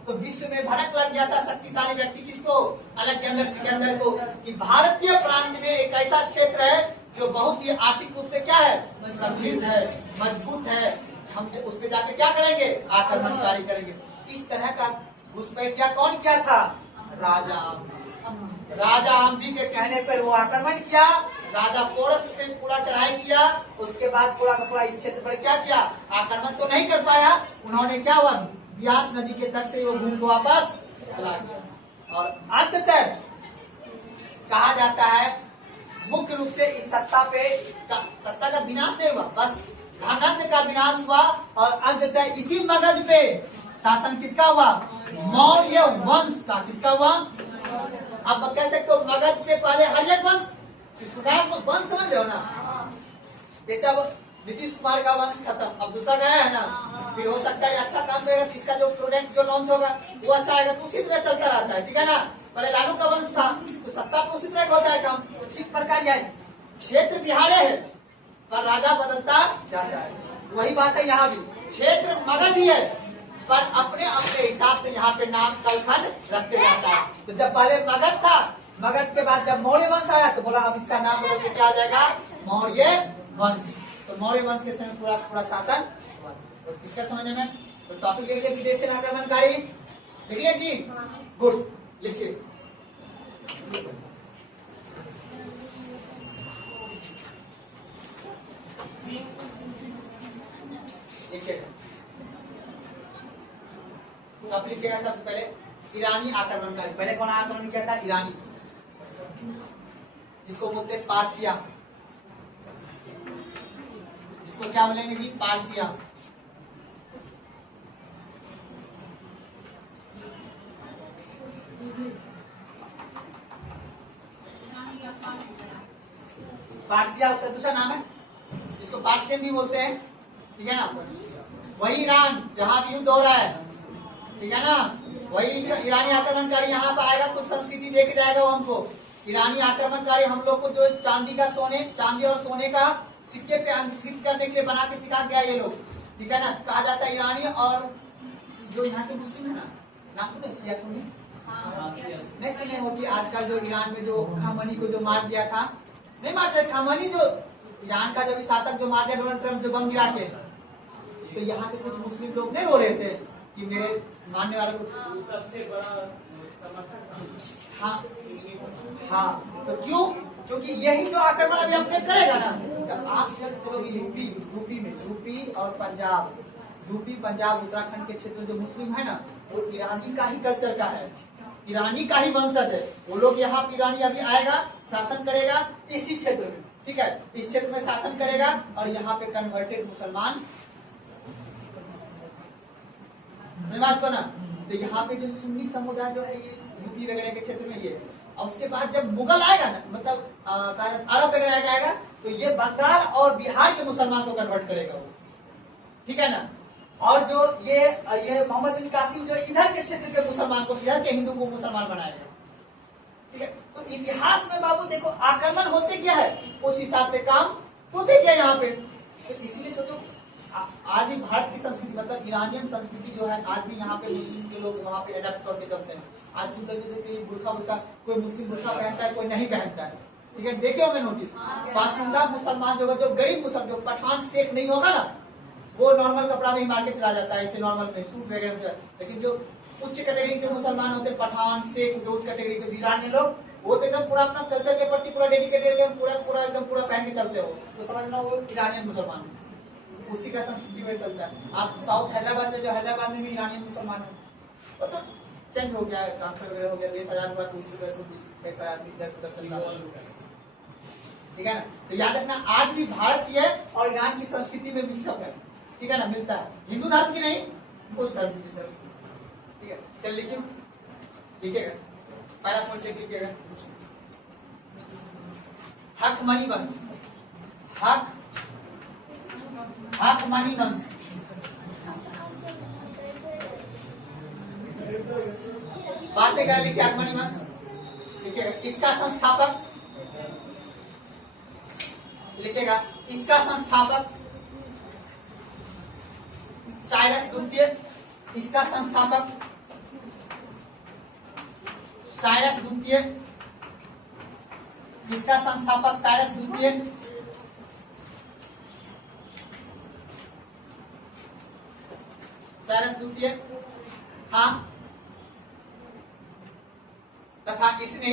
तो विश्व में भड़क लग गया था शक्तिशाली व्यक्ति किसको? अलेक्जेंडर सिकंदर को, कि भारतीय प्रांत में एक ऐसा क्षेत्र है जो बहुत ही आर्थिक रूप से क्या है? समृद्ध है, मजबूत है, हम उस पर जाके क्या करेंगे? आक्रमणकारी करेंगे। इस तरह का घुसपैठिया कौन किया था? राजा अम्बी के कहने पर वो आक्रमण किया। राजा पोरस पे पूरा चढ़ाई किया। उसके बाद पूरा का पूरा इस क्षेत्र पर क्या किया? आक्रमण तो नहीं कर पाया। उन्होंने क्या हुआ? ब्यास नदी के तट से वो घूम को वापस चला गया। और अंततः कहा जाता है मुख्य रूप से इस सत्ता का विनाश नहीं हुआ, बस घमंड का विनाश हुआ। और अंततः इसी मगध पे शासन किसका हुआ? मौर्य वंश का। किसका हुआ? आप कह सकते हो मगध के पहले हर्यक वंश, वंश समझ रहे हो ना। जैसे अब नीतीश कुमार का वंश खत्म, अब दूसरा गया है ना, फिर हो सकता है अच्छा काम करेगा तो इसका जो प्रोडक्ट जो लॉन्च होगा वो अच्छा आएगा, तो उसी तरह चलता रहता है, ठीक है ना। पहले लालू का वंश था तो सत्ता तो उसी तरह का होता है काम, ठीक प्रकार यह क्षेत्र बिहार है पर राजा बदलता जाता है। वही बात है यहाँ भी, क्षेत्र मगध ही है पर अपने अपने हिसाब से यहाँ पे नाम कलखंड रखते जाता है। तो जब पहले मगध था, मगध के बाद जब मौर्य वंश आया तो बोला अब इसका नाम बदल के क्या आ जाएगा, मौर्य वंश। तो मौर्य वंश के समय पूरा पूरा शासन हुआ। तो किसका समझने में तो टॉपिक लिखिए, विदेश से आक्रमणकारी लिख लिया जी, गुड लिखिए। टॉपिक लिखिएगा सबसे पहले ईरानी आक्रमणकारी। पहले कौन आक्रमण किया था? ईरानी, इसको बोलते हैं पारसिया। इसको क्या बोलेंगे जी? पारसिया। पारसिया उसका दूसरा नाम है, इसको पार्शियन भी बोलते हैं, ठीक है ना। वही ईरान जहां युद्ध हो रहा है, ठीक है ना, वही ईरानी आक्रमणकारी यहाँ पर आएगा, कुछ संस्कृति देख जाएगा वो हमको। ईरानी आक्रमणकारी हम लोग को जो चांदी और सोने का सिक्के पे अंकित करने के लिए बना के सिखा गया ये लोग, ठीक है ना। कहा जाता है ईरानी। और जो यहाँ के मुस्लिम है ना, नाम सुने सिया सुनी नहीं सुने हो कि आजकल जो ईरान में जो खामनी को जो मार दिया था, नहीं मार दिया खामनी, जो ईरान का जो शासक जो मार दिया डोनाल्ड ट्रम्प जो बम गिरा के, तो यहाँ के कुछ मुस्लिम लोग नहीं रो रहे थे कि मेरे मानने वाले को सबसे बड़ा हाँ हाँ। तो क्यों? क्योंकि यही जो आक्रमण अभी अपने करेगा ना, आप चलो यूपी और पंजाब, यूपी पंजाब उत्तराखंड के क्षेत्र में जो मुस्लिम है ना, वो ईरानी का ही कल्चर का है, ईरानी का ही वंशज है। वो लोग यहाँ ईरानी अभी आएगा, शासन करेगा इसी क्षेत्र में, ठीक है, इस क्षेत्र में शासन करेगा और यहाँ पे कन्वर्टेड मुसलमान बात को ना। तो यहाँ पे जो सुन्नी समुदाय जो है ये यूपी वगैरह के क्षेत्र में ये, और उसके बाद जब मुगल आएगा ना, मतलब अरब वगैरह आएगा, तो ये बंगाल और बिहार के मुसलमान को कन्वर्ट करेगा वो, ठीक है ना। और जो ये मोहम्मद बिन कासिम जो इधर के क्षेत्र के मुसलमान को, इधर के हिंदू को मुसलमान बनाएगा, ठीक है। तो इतिहास में बाबू देखो आक्रमण होते क्या है, उस हिसाब से काम होते क्या यहाँ पे। तो इसलिए सोचो आज भी भारत की संस्कृति मतलब ईरानियन संस्कृति जो है, आज भी यहाँ पे मुस्लिम के लोग वहाँ पे अडेप्ट करके चलते हैं। आज भी बुर्खा कोई मुस्लिम बुर्खा पहनता है, कोई नहीं पहनता है, ठीक है। देखे होंगे नोटिस, बासिंदा मुसलमान जो गरीब मुसलमान, जो पठान शेख नहीं होगा ना, वो नॉर्मल कपड़ा में ही मार्केट चला जाता है, ऐसे नॉर्मल में सूट वगैरह। लेकिन जो उच्च कैटेगरी के मुसलमान होते हैं, पठान शेख, जो उच्च कैटेगरी के ईरानी लोग, वो तो एकदम पूरा अपना कल्चर के प्रति पूरा डेडिकेटेड, एकदम पूरा पहन के चलते हो, तो समझना वो ईरानियन मुसलमान, उसी का संस्कृति में चलता है। आप साउथ हैदराबाद से, जो हैदराबाद में भी ईरानियन मुसलमान है, वो तो चेंज हो गया, ट्रांसफर वगैरह हो गया, 20,000 के बाद इधर से उधर चल रहा है, ठीक है ना। तो याद रखना आज भी भारत की है और ईरान की संस्कृति में मिक्सअप है, ठीक है ना, मिलता है। हिंदू धर्म की नहीं, उस धर्म की, ठीक है। चल लिखिएगा पहला पॉइंट लिखिएगा, हकमनी वंश, हकमनी वंश। बातें कर लिखिए, हकमनी वंश लिखिएगा। इसका संस्थापक लिखिएगा, इसका संस्थापक साइरस द्वितीय, इसका संस्थापक साइरस द्वितीय, इसका संस्थापक साइरस द्वितीय, साइरस द्वितीय था, तथा इसने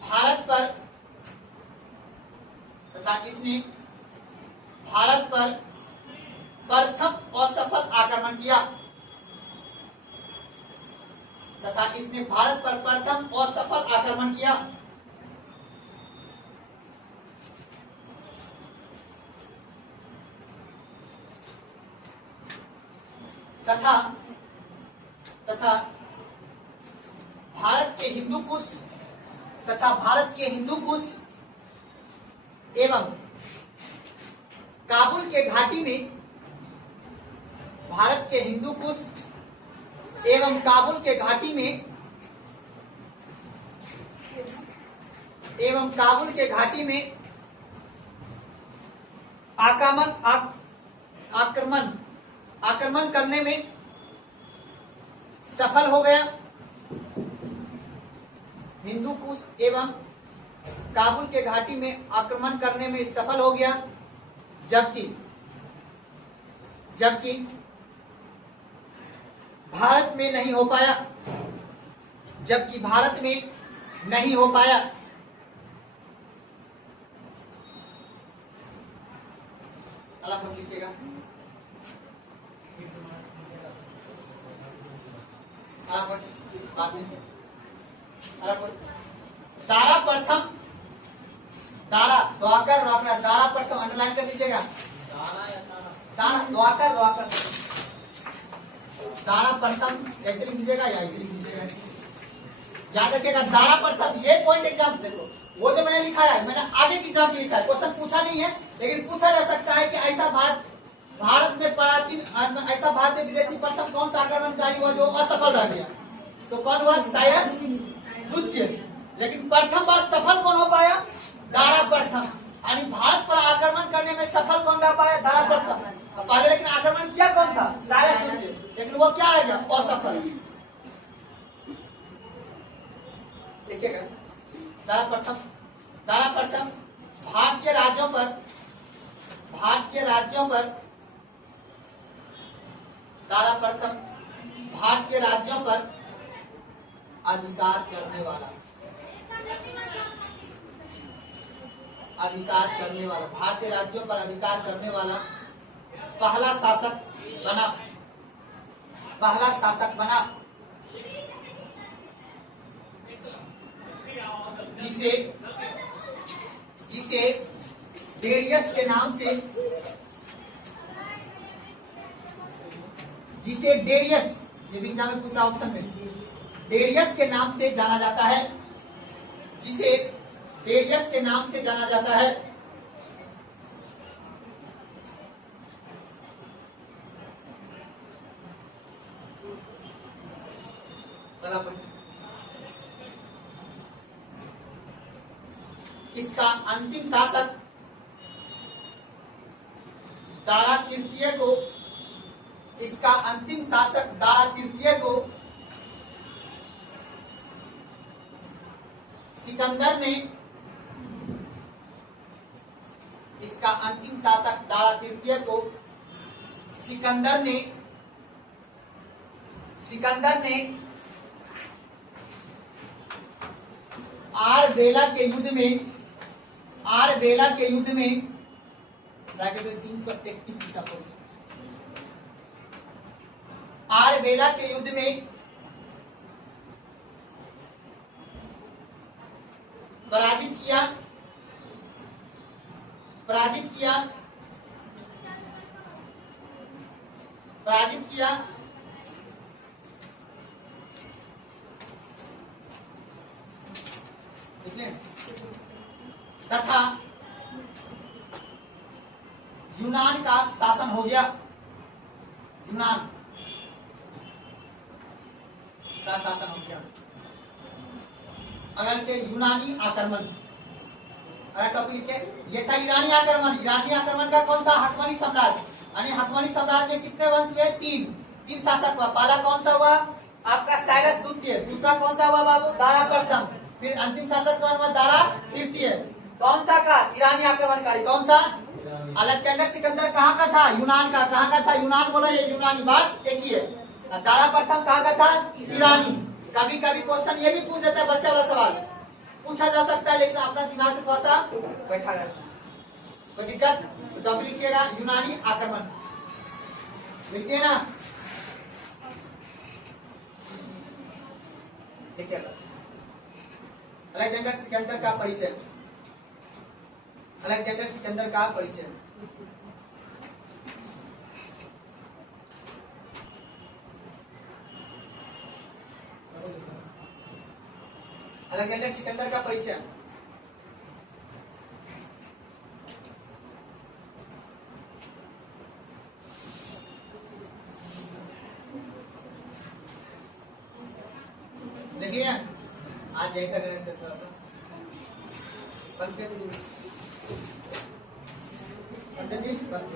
भारत पर प्रथम असफल आक्रमण किया, तथा इसने भारत पर प्रथम असफल आक्रमण किया। तथा तथा भारत के हिंदू कुश तथा भारत के हिंदू कुश एवं काबुल के घाटी में भारत के हिंदू कुश एवं काबुल के घाटी में आक्रमण करने में सफल हो गया। हिंदू कुश एवं काबुल के घाटी में आक्रमण करने में सफल हो गया, जबकि भारत में नहीं हो पाया। लिखिएगा दाड़ा प्रथम, दाड़ा द्वाकर रोकना, दाड़ा प्रथम अंडरलाइन कर दीजिएगा। दाड़ा प्रथम ऐसे लिख दीजिएगा या ऐसे लिख दीजिएगा। याद रखिएगा दाड़ा प्रथम, ये पॉइंट एग्जाम देखो, वो जो मैंने लिखा है मैंने आगे की एग्जाम लिखा है, क्वेश्चन पूछा नहीं है लेकिन पूछा जा सकता है कि ऐसा भारत में प्राचीन ऐसा भारत में विदेशी प्रथम कौन सा आक्रमणकारी हुआ जो असफल रह गया, तो कौन हुआ? साइरस द्वितीय। लेकिन प्रथम बार सफल कौन हो पाया? दाड़ा प्रथम। यानी भारत पर आक्रमण करने में सफल कौन रह पाया? दाड़ा प्रथम। पहले लेकिन आक्रमण किया कौन था? साइरस द्वितीय, लेकिन वो क्या रह गया? असफल। देखिएगा दाड़ा प्रथम भारतीय राज्यों पर अधिकार करने वाला भारतीय राज्यों पर अधिकार करने वाला पहला शासक बना जिसे डेरियस के नाम से ये भी एग्जाम में पूछा ऑप्शन में, डेरियस के नाम से जाना जाता है, जिसे डेरियस के नाम से जाना जाता है। इसका अंतिम शासक दारा तृतीय को सिकंदर ने आरबेला के युद्ध में ब्रैकेट में 333 ईसा पूर्व, आरबेला के युद्ध में पराजित किया तथा यूनान का शासन हो गया। अगर के यूनानी आक्रमण, अगर टॉपिक लिखे ये था ईरानी आक्रमण का कौन था? हकमनी साम्राज्य। यानी हकमनी साम्राज्य में कितने वंश हुए? तीन शासक हुआ। पहला कौन सा हुआ? आपका साइरस द्वितीय। दूसरा कौन सा हुआ बाबू? दारा प्रथम। फिर अंतिम शासक कौन हुआ? दारा तृतीय। कौन सा का? ईरानी आक्रमणकारी। कौन सा? अलेक्जेंडर सिकंदर कहाँ का था? यूनान का। कहाँ का था? यूनान बोला, ये यूनानी बात एक ही है। दारा प्रथम कहाँ का था? ईरानी। कभी कभी क्वेश्चन ये भी पूछ देता है, बच्चा वाला सवाल पूछा जा सकता है, लेकिन अपना दिमाग से थोड़ा सा बैठा रहता है, कोई दिक्कत? टॉपिक लिखिएगा यूनानी आक्रमण, लिखते हैं ना? देखिएगा अलेक्जेंडर सिकंदर का परिचय। अलेक्जेंडर सिकंदर का परिचय। देख लिया, आज जय कर थोड़ा सा बंद कर दीजिए पंडित जी, बंद।